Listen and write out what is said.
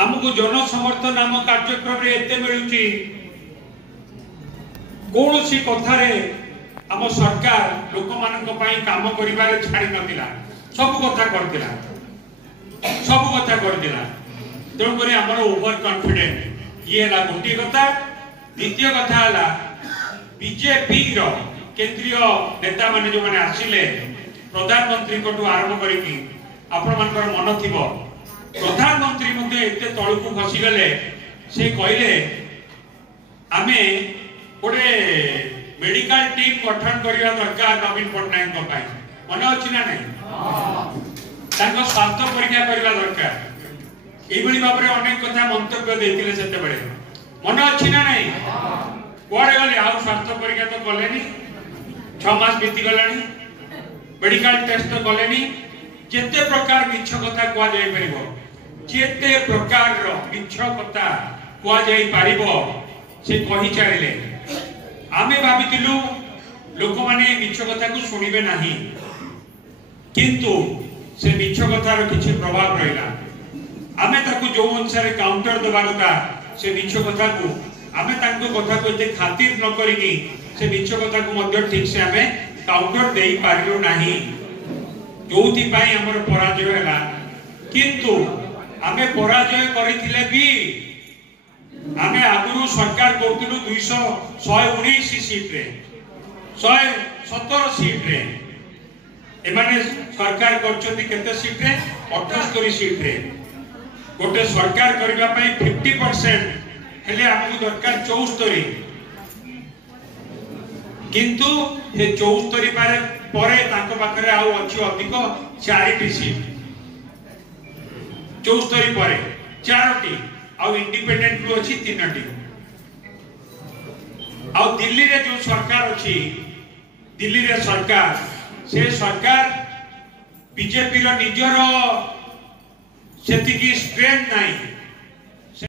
आमको जन समर्थन आम कार्यक्रम एते मिलुची कौन सी कथारे आम सरकार लोक मान काम करिबारे छाड़ी नथिला सब कथा करथिला सब कथा करथिला तेणु करी हमर ओवर कॉन्फिडेंट ये ला गोटी कथा। द्वितीय कथा हला बीजेपी रो केंद्रीय नेता माने जो माने आसिले प्रधानमंत्री को आरंभ करी आपण मानकर मन थिबो प्रधानमंत्री मध्ये एते तळकु खसी गले से कहले आमे गोटे मेडिकल टीम गठन करिया दरकार नवीन पटनायक को पाई मन अछि ना नहीं तांको स्वास्थ्य परीक्षा करिया दरकार एई बळी बाबरे अनेक कथा मंतव्य देतिले सेते बेले मन अछि ना नहीं कोडे गले आ स्वास्थ्य परीक्षा तो कलेनी 6 मास बीती गलानी मेडिकल टेस्ट तो कलेनी जेते प्रकार मिछ कथा कुआ जाय परिबो जेते प्रकार रो मिछ कथा कुआ जाय परिबो से कहि चारिले आमे भाबितिलु लोक माने मिछ कथा को सुनिबे नाही किंतु से मिछ कथा रो किछि प्रभाव रहिला आमे ताकू जो अनुसार काउंटर दबा कथा से मिछ कथा को आमे तांको कथा को जे खातिर न करिनी से मिछ कथा को मध्य ठीक से आमे काउंटर देई पारिलु नाही जोथि पाई हमर पराजय हैला किंतु आमे पराजय करिथिले भी आमे आगुरु सरकार करथिलु 119 सीट रे 117 सीट रे एमाने सरकार करछथि केते सीट रे 78 सीट रे गोटे सरकार करबा पई 50% हेले हमकु दरकार 74 किंतु हे 74 पारे परे तांको पाखरे आउ अछि अधिक 4टी सीट 74 परे 4टी आउ इंडिपेंडेंट रो अछि 3टी आउ दिल्ली रे जो सरकार अछि दिल्ली रे सरकार से सरकार बीजेपी रो निजरो सेति की स्ट्रेंथ नाही